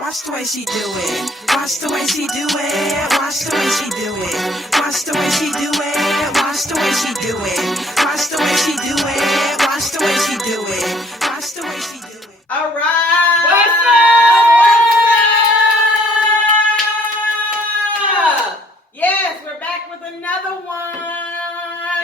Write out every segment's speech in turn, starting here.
Watch the way she do it. Watch the way she do it. Watch the way she do it. Watch the way she do it. Watch the way she do it. Watch the way she do it. Watch the way she do it. Watch the way she do it. All right. What's up? Yes, we're back with another one.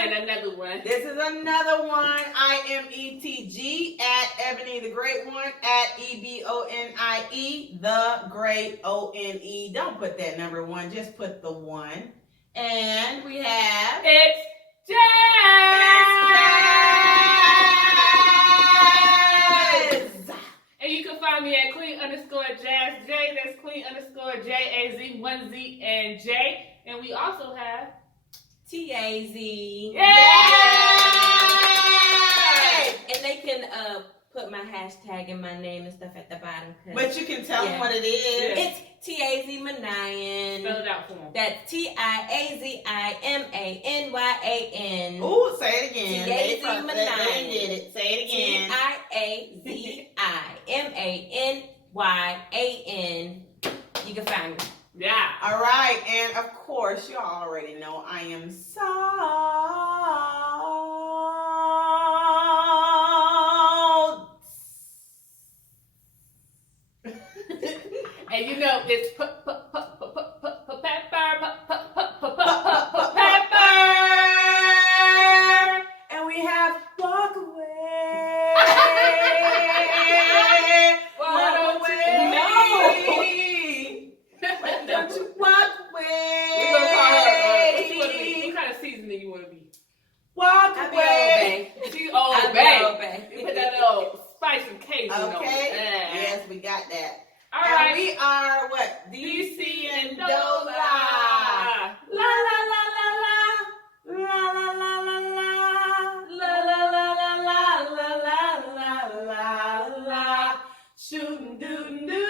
And another one. This is another one. I am ETG at Ebony the Great One at EBONIE the Great ONE. Don't put that number one, just put the one. And we have It's Jazz. And you can find me at Queen_Jazz J. That's Queen_JAZ1Z and J. And we also have TAZ. Yay! And they can put my hashtag and my name and stuff at the bottom. But you can tell them what it is. It's TAZ Manayan. Spell it out for them. That's TIAZIMANYAN. Ooh, say it again. TAZ They Manayan. did it. Say it again. TIAZIMANYAN. You can find me. Yeah. All right, and of course, you already know I am And you know it's pepper. And we have Walk Away. Walk away. No. Don't you walk away. We're gonna call her. What kind of seasoning you want to be? Walk I'll be away. She's I'll Old be Bay. Old Bay. You put that little spice and cajun on Okay. it. Yes, we got that. All And right. we are what? DCNDola. La la la la la. La la la la la. La la la la la la la la la. Shootin' doo doo.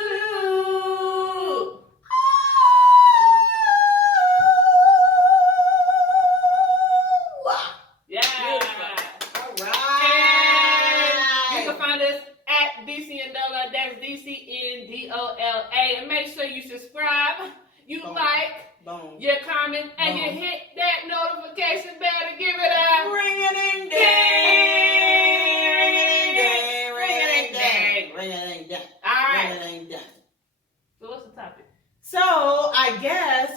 Yeah. All And you right. can find us at DCNDola. That's DCNDola. And make sure you subscribe, you Boom. like, Boom. you comment, and you Boom. hit that notification bell to give it a Ring a ding ding. Ring a ding ding. Ring a ding ding. All Ring right. a ding ding. So what's the topic? So I guess,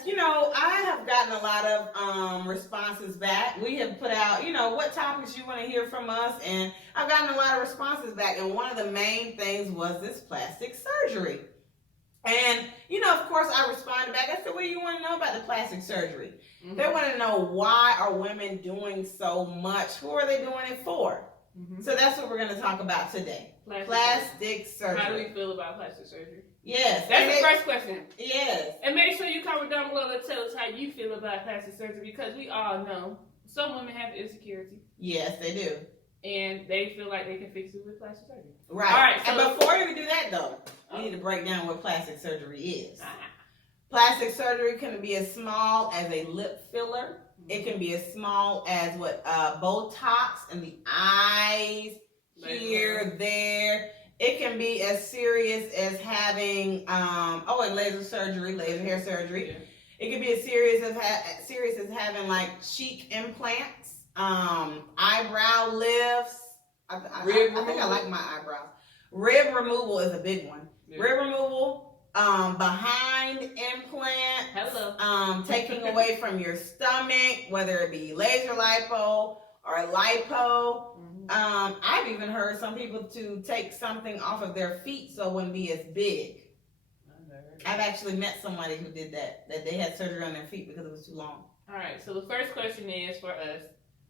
I have gotten a lot of responses back. We have put out, what topics you want to hear from us, and I've gotten a lot of responses back. And one of the main things was this plastic surgery. And, of course, I responded back. I said, well, you want to know about the plastic surgery? Mm-hmm. They want to know, why are women doing so much? Who are they doing it for? Mm-hmm. So that's what we're going to talk about today. Plastic Plastic surgery. How do surgery. we feel about plastic surgery? Yes. That's And the first question. Yes. And make sure you comment down below and tell us how you feel about plastic surgery, because we all know some women have insecurity Yes, they do. and they feel like they can fix it with plastic surgery. Right. All right, so- And before we do that, though, we need to break down what plastic surgery is. Ah. Plastic surgery can be as small as a lip filler. It can be as small as Botox in the eyes, here, there. It can be as serious as having and laser surgery, laser hair surgery. Yeah. It can be as serious as having like cheek implants, eyebrow lifts. I think I like my eyebrows. Rib removal is a big one. Yeah. Rib removal, behind implant, Hello. taking away from your stomach, whether it be laser lipo or lipo. Mm-hmm. I've even heard some people to take something off of their feet so it wouldn't be as big. I've actually met somebody who did that they had surgery on their feet because it was too long. All right, so the first question is for us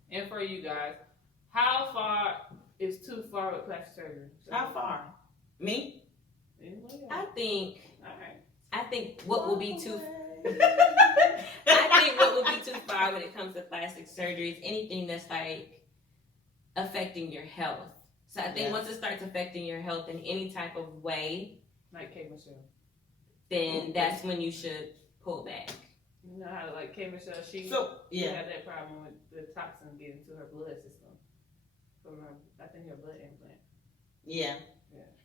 and for you guys: how far is too far with plastic surgery? How far? Me? I think All right. what will be too far when it comes to plastic surgery is anything that's like affecting your health. So I think once it starts affecting your health in any type of way, Like K. Michelle. then that's when you should pull back. You know how like K. Michelle, she had that problem with the toxin getting to her blood system from her, I think her blood implant. Yeah.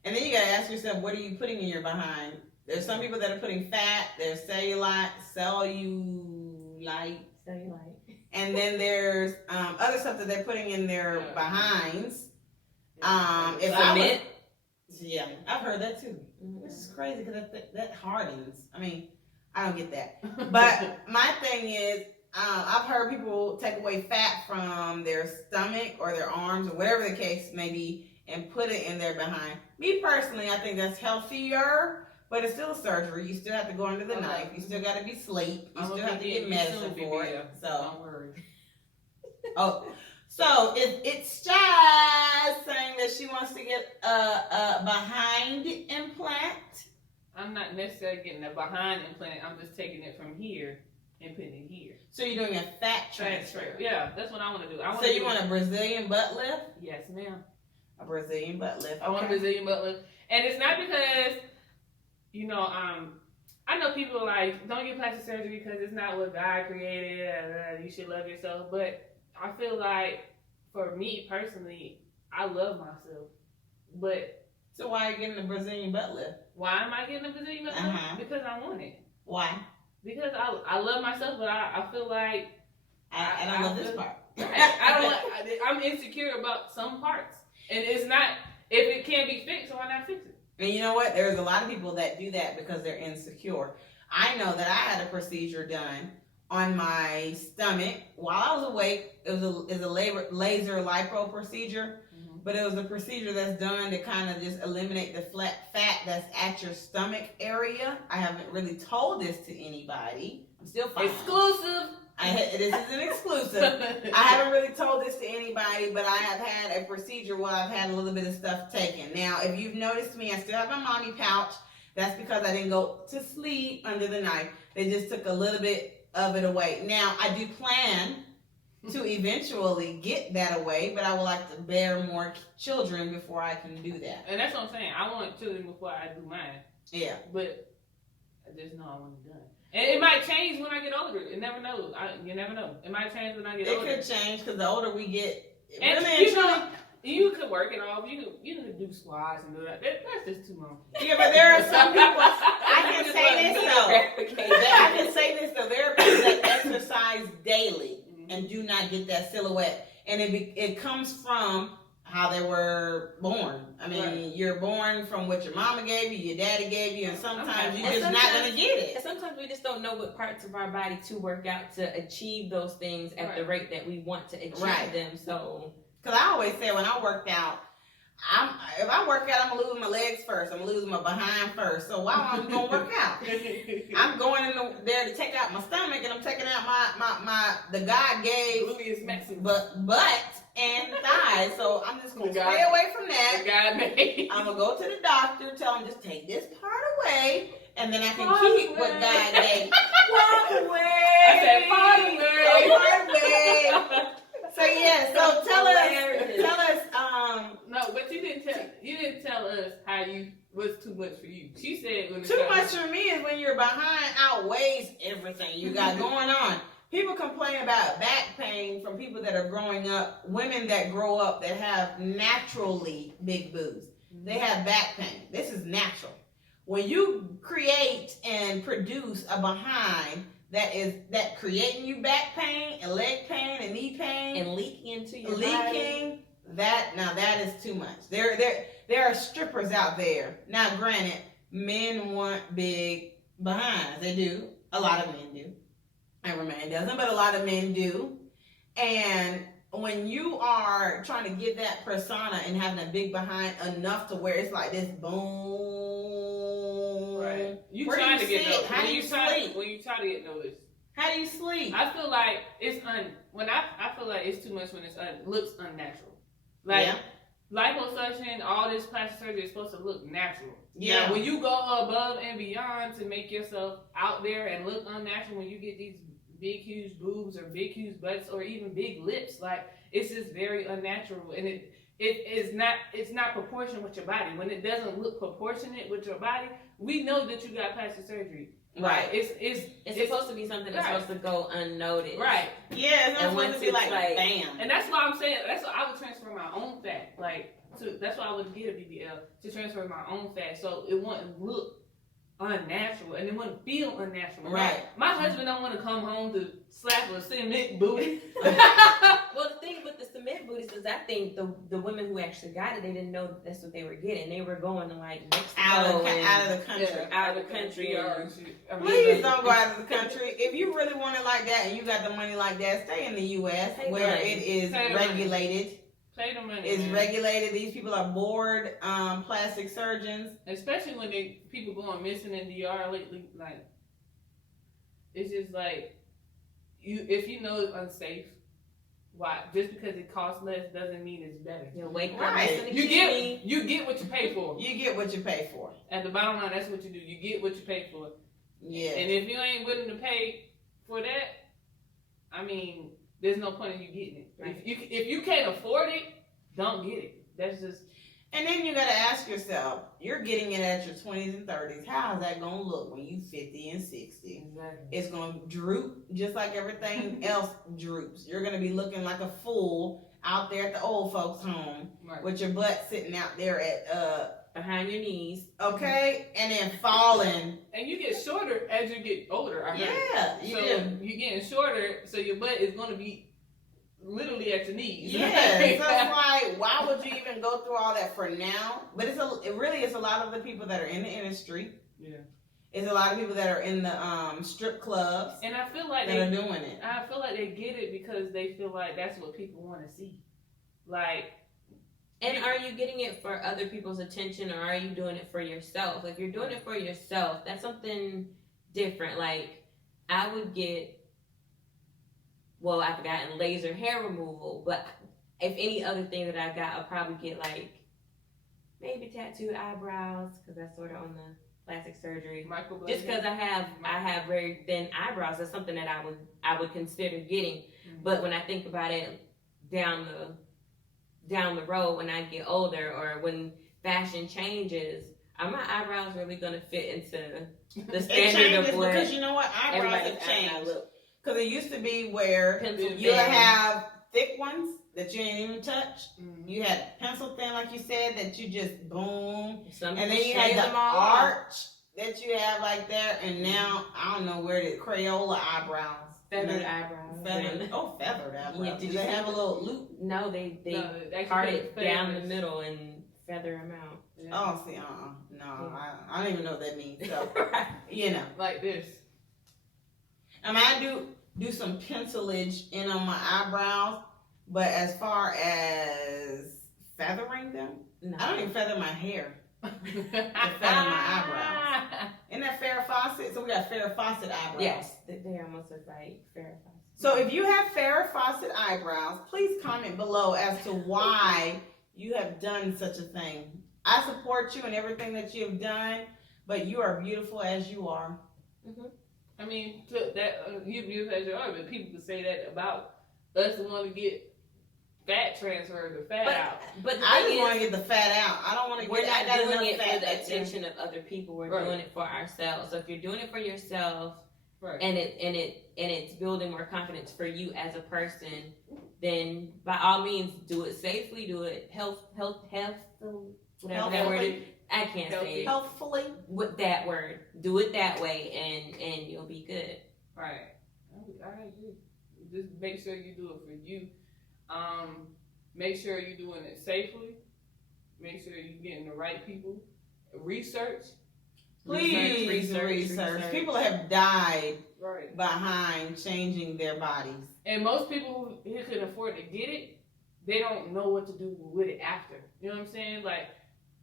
And then you gotta ask yourself, what are you putting in your behind? There's some people that are putting fat, there's cellulite, and then there's other stuff that they're putting in their behinds. If I Cement. Yeah, I've heard that too. Which is crazy because that hardens. I mean, I don't get that. But my thing is, I've heard people take away fat from their stomach or their arms or whatever the case may be and put it in their behind. Me personally, I think that's healthier, but it's still a surgery. You still have to go under the knife. You still got to be asleep. You still have to get medicine for it. So don't worry. So it's Jazz saying that she wants to get a behind implant. I'm not necessarily getting a behind implant. I'm just taking it from here and putting it here. So you're doing a fat transfer. Yeah, that's what I want to do. So you want a Brazilian butt lift? Yes, ma'am. A Brazilian butt lift. I want a Brazilian butt lift. And it's not because, you know, I know people like, don't get plastic surgery because it's not what God created. You should love yourself. But I feel like, for me personally, I love myself. But so why are you getting a Brazilian butt lift? Why am I getting a Brazilian butt lift? Because I want it. Why? Because I love myself, but I feel like I don't love this part. I'm insecure about some parts, and it's not. If it can't be fixed, why not fix it? And you know what? There's a lot of people that do that because they're insecure. I know that I had a procedure done on my stomach while I was awake. It was a laser lipo procedure, but it was a procedure that's done to kind of just eliminate the fat that's at your stomach area. I haven't really told this to anybody. I'm still fine. Exclusive. This is an exclusive. I haven't really told this to anybody, but I have had a procedure where I've had a little bit of stuff taken. Now, if you've noticed me, I still have my mommy pouch. That's because I didn't go to sleep under the knife. They just took a little bit of it away. Now, I do plan to eventually get that away, but I would like to bear more children before I can do that. And that's what I'm saying. I want children before I do mine. Yeah. But I just know I want it done. And it might change when I get older. You never know. You never know. It might change when I get older. It could change because the older we get. And really, you know, you could work it off. You could do squats and do that. That's just too long. Yeah, but there are some people. I can say this though. I can say this though. There are people that exercise daily and do not get that silhouette, and it comes from how they were born. I mean, you're born from what your mama gave you, your daddy gave you, and sometimes you're just not gonna get it. And sometimes we just don't know what parts of our body to work out to achieve those things at the rate that we want to achieve them. So, because I always say when I worked out, if I work out, I'm gonna lose my legs first. I'm gonna lose my behind first. So why am I gonna work out? I'm going in there to take out my stomach, and I'm taking out my the God gave gluteus maximus, butt and thighs. So I'm just gonna stay away from that. God made. I'm gonna go to the doctor, tell him just take this part away, and then I can keep what God gave. Walk away. I said part away. So yeah, so tell us. No, but you didn't tell us how what's too much for you. She said when too much for me is when your behind outweighs everything you got going on. People complain about back pain from people that are growing up, women that grow up that have naturally big boobs. They have back pain. This is natural. When you create and produce a behind that creating you back pain and leg pain and knee pain and leaking into your body. That is too much. There are strippers out there. Now, granted, men want big behinds. They do. A lot of men do. Every man doesn't, but a lot of men do. And when you are trying to get that persona and having a big behind enough to where it's like this boom. Right. You where trying do to you get sit? How do you sleep? When you try to get noticed. How do you sleep? I feel like it's I feel like it's too much when it looks unnatural. Like liposuction, all this plastic surgery is supposed to look natural. Yeah. Now, when you go above and beyond to make yourself out there and look unnatural, when you get these big huge boobs or big huge butts or even big lips, like it's just very unnatural, and it's not proportionate with your body. When it doesn't look proportionate with your body, we know that you got plastic surgery. Right. It's supposed to be something that's supposed to go unnoticed. Right. Yeah, it's not supposed to be like bam. And that's why I'm saying, that's why I would transfer my own fat. Like, That's why I would get a BBL to transfer my own fat, so it wouldn't look unnatural and it wouldn't feel unnatural. Right. My husband don't want to come home to slap a cement booty. Well, the thing with the cement booties is I think the women who actually got it, they didn't know that's what they were getting. They were going to like Mexico out of the country. Yeah, out of the country. Please don't go out of the country. If you really want it like that and you got the money like that, stay in the U.S. Pay the where money. it is Pay the regulated. Pay the money. It's man. regulated. These people are board plastic surgeons. Especially when people going missing in DR lately. Like, it's just like if you know it's unsafe. Why? Just because it costs less doesn't mean it's better. You wake up, Right. listen to You Kenny. get what you pay for. You get what you pay for. At the bottom line, that's what you do. You get what you pay for. Yeah. And if you ain't willing to pay for that, I mean, there's no point in you getting it. Right. If you can't afford it, don't get it. That's just. And then you got to ask yourself, you're getting it at your 20s and 30s. How is that going to look when you 50 and 60? Exactly. It's going to droop just like everything else droops. You're going to be looking like a fool out there at the old folks' home Right. with your butt sitting out there at, Behind your knees. okay, and then falling. And you get shorter as you get older. I heard. Yeah, you So do. you're getting shorter, so your butt is going to be literally at your knees. Yeah, so it's like, why would you even go through all that for now? But it really is a lot of the people that are in the industry. Yeah. It's a lot of people that are in the strip clubs And I feel like that are doing it. I feel like they get it because they feel like that's what people want to see. Like, And are you getting it for other people's attention, or are you doing it for yourself? If you're doing it for yourself, that's something different. Like, I would get, well, I've gotten laser hair removal, but if any other thing that I got, I'll probably get like maybe tattooed eyebrows, because that's sort of on the plastic surgery. microblading. Just because I have very thin eyebrows, that's something that I would consider getting. Mhm. But when I think about it down the road, when I get older or when fashion changes, are my eyebrows really gonna fit into the It standard changes of what because you know what? Eyebrows everybody's have changed. eyebrow look? Because it used to be where Pencil you thin. have thick ones that you ain't even touch. Mhm. You had pencil thin, like you said, that you just boom. Some And then people you had shave the them all off. arch that you have like there. And now, I don't know where the Crayola eyebrows. Feathered No, eyebrows. Feathered. Oh, feathered eyebrows. Yeah, did Do you they see have a little loop? No, they No, they part actually it put down the favorites. middle and feather them out. Yeah. Oh, see, no, I don't even know what that means. So, Right. you know. Like this. I mean, I do some pencilage in on my eyebrows, but as far as feathering them, No. I don't even feather my hair. feather my eyebrows. Isn't that Farrah Fawcett? So we got Farrah Fawcett eyebrows. Yes, they almost look like Farrah Fawcett. So if you have Farrah Fawcett eyebrows, please comment below as to why you have done such a thing. I support you in everything that you have done, but you are beautiful as you are. I mean, you beautiful as you are, but people could say that about us want to get fat transferred or fat out. But the I thing just want to is, get the fat out. I don't want to we're get. I not got doing enough it fat for the back there. attention of other people. We're Right. doing it for ourselves. So if you're doing it for yourself, Right. and it's building more confidence for you as a person, then by all means do it safely, do it health whatever that word is. I can't say it. Healthfully. With that word. Do it that way and you'll be good. Right. I agree. Just make sure you do it for you. Make sure you're doing it safely. Make sure you're getting the right people. Research. Please research. People have died Right. behind changing their bodies. And most people who can afford to get it, they don't know what to do with it after. You know what I'm saying? Like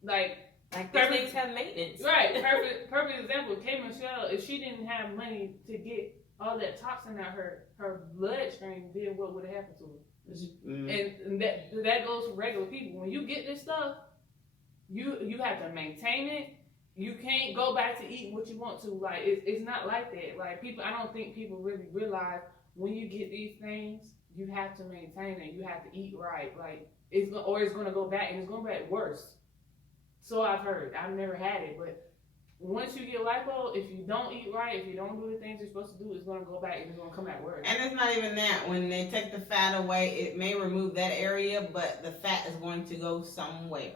Like these Perfect. things have maintenance. right. Perfect example. K. Michelle, if she didn't have money to get all that toxin out her bloodstream, then what would have happened to her? And that goes for regular people. When you get this stuff, you have to maintain it. You can't go back to eating what you want to. Like it's not like that. Like people, I don't think people really realize when you get these things, you have to maintain it. You have to eat right. Like it's going to go back, and it's going back worse. So I've heard. I've never had it, but once you get lipo, if you don't eat right, if you don't do the things you're supposed to do, it's gonna go back and it's gonna come back worse. And it's not even that. When they take the fat away, it may remove that area, but the fat is going to go somewhere.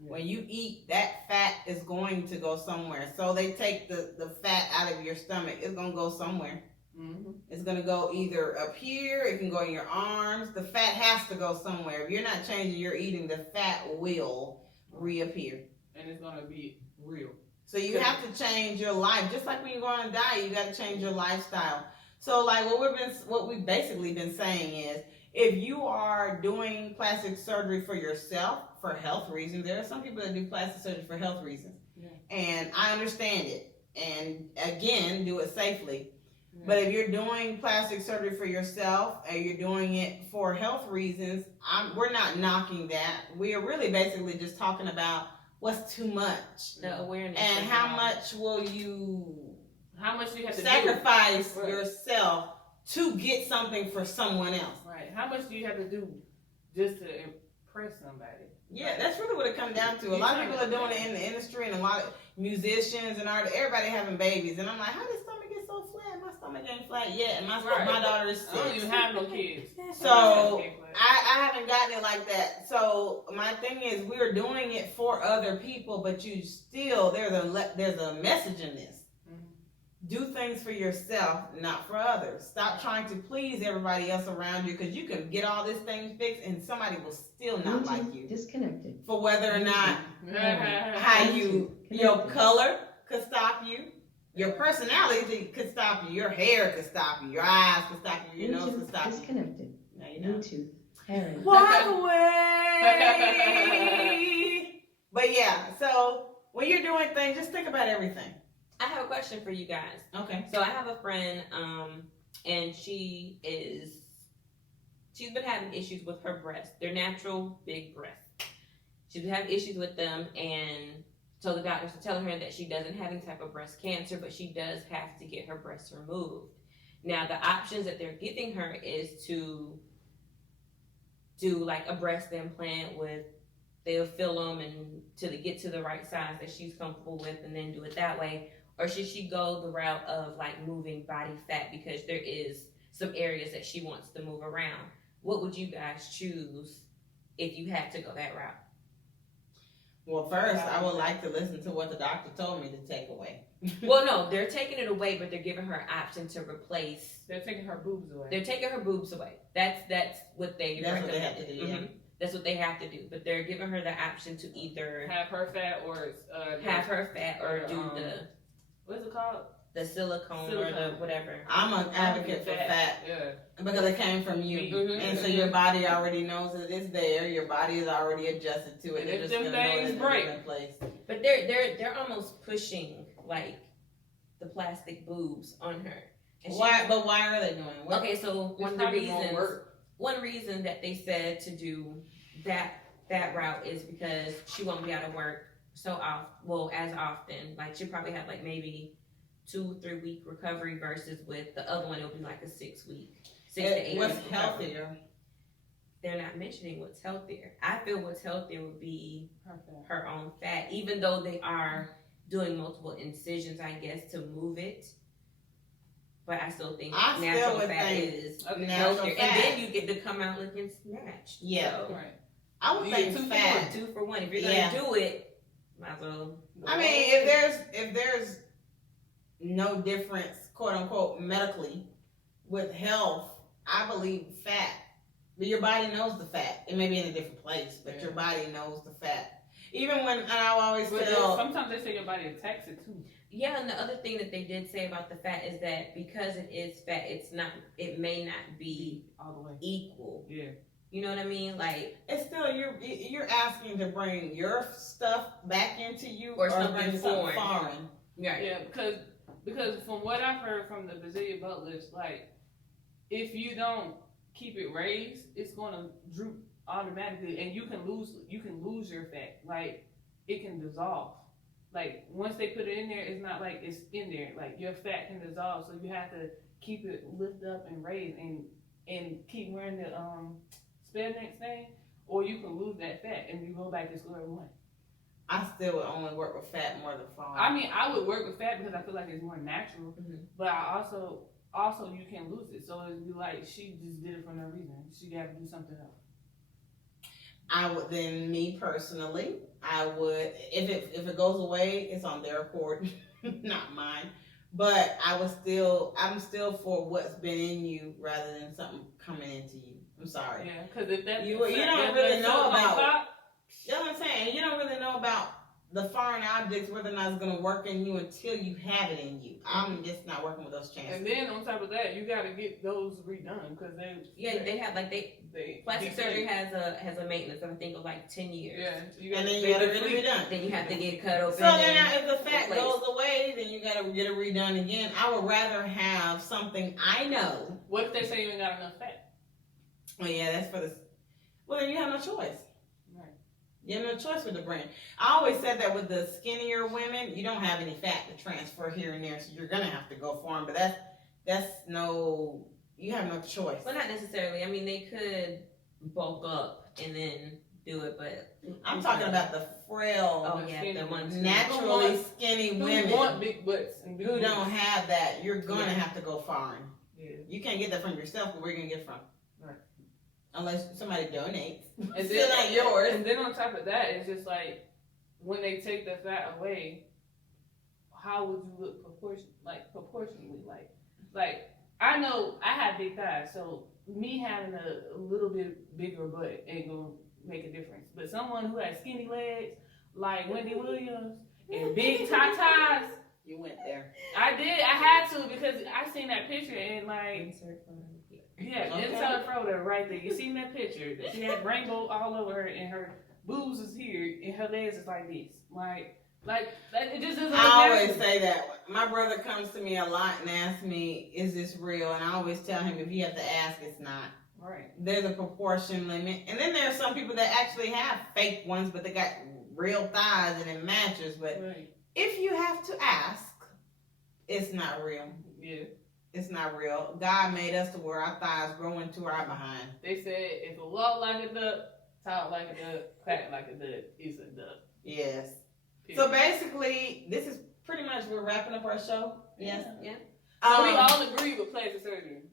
Yeah. When you eat, that fat is going to go somewhere. So they take the fat out of your stomach. It's gonna go somewhere. Mm-hmm. It's gonna go either up here. It can go in your arms. The fat has to go somewhere. If you're not changing your eating, the fat will reappear. And it's gonna be real. So you have to change your life. Just like when you go on a diet, you got to change your lifestyle. So like what we've basically been saying is, if you are doing plastic surgery for yourself for health reasons, there are some people that do plastic surgery for health reasons. Yeah. And I understand it. And again, do it safely. Yeah. But if you're doing plastic surgery for yourself or you're doing it for health reasons, we're not knocking that. We are really basically just talking about what's too much, the awareness, and how much will you do you have to sacrifice yourself to get something for someone else? Right. How much do you have to do just to impress somebody? Yeah, that's really what it comes down to. A lot of people are doing it in the industry, and a lot of musicians and artists, everybody having babies, and I'm like, how did stomach get so flat? My stomach ain't flat yet, and my daughter is 6. I don't even have no kids. So I haven't gotten it like that. So my thing is, we're doing it for other people, but you still, there's a message in this. Do things for yourself, not for others. Stop trying to please everybody else around you, because you can get all this thing fixed and somebody will still not like you. Disconnected. For whether or not how your color could stop you, your personality could stop you, your hair could stop you, your eyes could stop you, your nose could stop you. Disconnected. No, you don't. Bluetooth. Aaron. Walk away. But yeah, so when you're doing things, just think about everything. I have a question for you guys. Okay. So I have a friend, and she's been having issues with her breasts. They're natural big breasts. She's been having issues with them, and so the doctors are telling her that she doesn't have any type of breast cancer, but she does have to get her breasts removed. Now the options that they're giving her is to do like a breast implant with, they'll fill them and till they get to the right size that she's comfortable with, and then do it that way. Or should she go the route of like moving body fat, because there is some areas that she wants to move around? What would you guys choose if you had to go that route? Well, first, I would like to listen to what the doctor told me to take away. Well, no, they're taking it away, but they're giving her an option to replace. They're taking her boobs away. They're taking her boobs away. That's what they That's what they have to do, yeah. Mm-hmm. That's what they have to do. But they're giving her the option to either have her fat or do the, what's it called? The silicone or the whatever. I'm an advocate for fat. Yeah. Because it came from you. Mm-hmm. And so your body already knows that it's there. Your body is already adjusted to it. And they're if just them going to know things it's break. in a place. But they're almost pushing like the plastic boobs on her. And Why are they doing it? Okay, so one reason that they said to do that route is because she won't be out of work as often. Like she'll probably have like maybe 2-3 week recovery, versus with the other one it'll be like a 6 week, 6 to 8 what's week healthier? Recovery. They're not mentioning what's healthier. I feel what's healthier would be her own fat, even though they are doing multiple incisions, I guess, to move it. But I still think natural fat is healthier. And then you get to come out looking snatched. Yeah. So, right. I would think fat. 2 for 1. If you're gonna do it, might as well. I mean, if there's no difference, quote unquote, medically with health, I believe fat. But your body knows the fat. It may be in a different place, but your body knows the fat. Even when, and I always tell. Sometimes they say your body attacks it too. Yeah, and the other thing that they did say about the fat is that because it is fat, it may not be all the way equal. Yeah. You know what I mean? Like, it's still you're asking to bring your stuff back into you, or something foreign. Right. Yeah, because from what I've heard from the Brazilian butt lifts, like if you don't keep it raised, it's gonna droop automatically, and you can lose your fat. Like it can dissolve. Like once they put it in there, it's not like it's in there. Like your fat can dissolve, so you have to keep it lift up and raised, and keep wearing the spandex thing, or you can lose that fat and you go back to square one. I still would only work with fat more than fall. I mean, I would work with fat because I feel like it's more natural, Mhm. but I also you can lose it. So it'd be like she just did it for no reason. She got to do something else. I would then, me personally, I would if it goes away, it's on their accord, not mine. But I'm still for what's been in you rather than something coming into you. I'm sorry. Yeah, because if that You don't really know about. You know what I'm saying? You don't really know about the foreign objects, whether or not it's going to work in you until you have it in you. I'm just not working with those chances. And then on top of that, you got to get those redone because they have like plastic surgery has a maintenance I think of like 10 years. Yeah, and then you got to get it redone. Then you have to get cut open. So then if the fat goes away, then you got to get it redone again. I would rather have something I know. What if they say you ain't got enough fat? Well, yeah, that's for the. Well, then you have no choice. Right. You have no choice with the brand. I always said that with the skinnier women, you don't have any fat to transfer here and there, so you're gonna have to go for them. But that's no. You have no choice. Well, not necessarily. I mean, they could bulk up and then do it, but I'm talking about the frail, oh yeah, the ones naturally skinny women who want big butts and big who boobs. don't have that. You're gonna have to go foreign. Yeah. You can't get that from yourself, but where are you gonna get it from? Right. Unless somebody donates. And Still not yours. And then on top of that, it's just like when they take the fat away, how would you look proportionally? Like I know I have big thighs, so me having a little bit bigger butt ain't gonna make a difference. But someone who has skinny legs, like Wendy Williams, and big tatas, You went there. I did. I had to because I seen that picture and like. Yeah, Okay. inside Frodo right there. You seen that picture? She had rainbow all over her, and her boobs is here, and her legs is like this. Like it just doesn't. I always say that. My brother comes to me a lot and asks me, "Is this real?" And I always tell him, "If you have to ask, it's not." Right. There's a proportion limit, and then there are some people that actually have fake ones, but they got real thighs and it matches. But Right. if you have to ask, it's not real. Yeah. It's not real. God made us to where our thighs grow into our behind. They said if it walk like a duck, talk like a duck, quack like a duck, it's a duck. Yes. Period. So basically, this is pretty much we're wrapping up our show. Yes. Yeah. So we all agree with plastic surgery.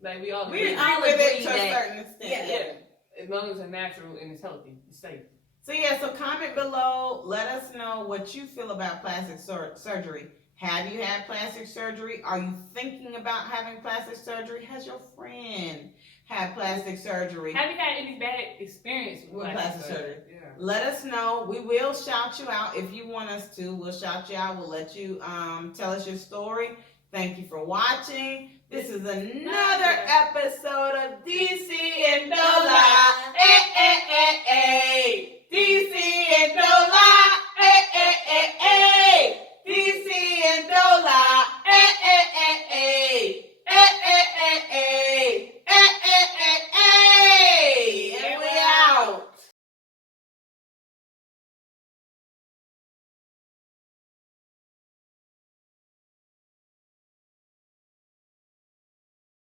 Like we all we agree. agree with it to a that- certain extent. Yeah. As long as it's natural and it's healthy, it's safe. So yeah, so comment below. Let us know what you feel about plastic surgery. Have you had plastic surgery? Are you thinking about having plastic surgery? Has your friend had plastic surgery? Have you had any bad experience with Plastic surgery? Yeah. Let us know. We will shout you out if you want us to. We'll shout you out. We'll let you tell us your story. Thank you for watching. This is another episode of DCNDola. DCNDola.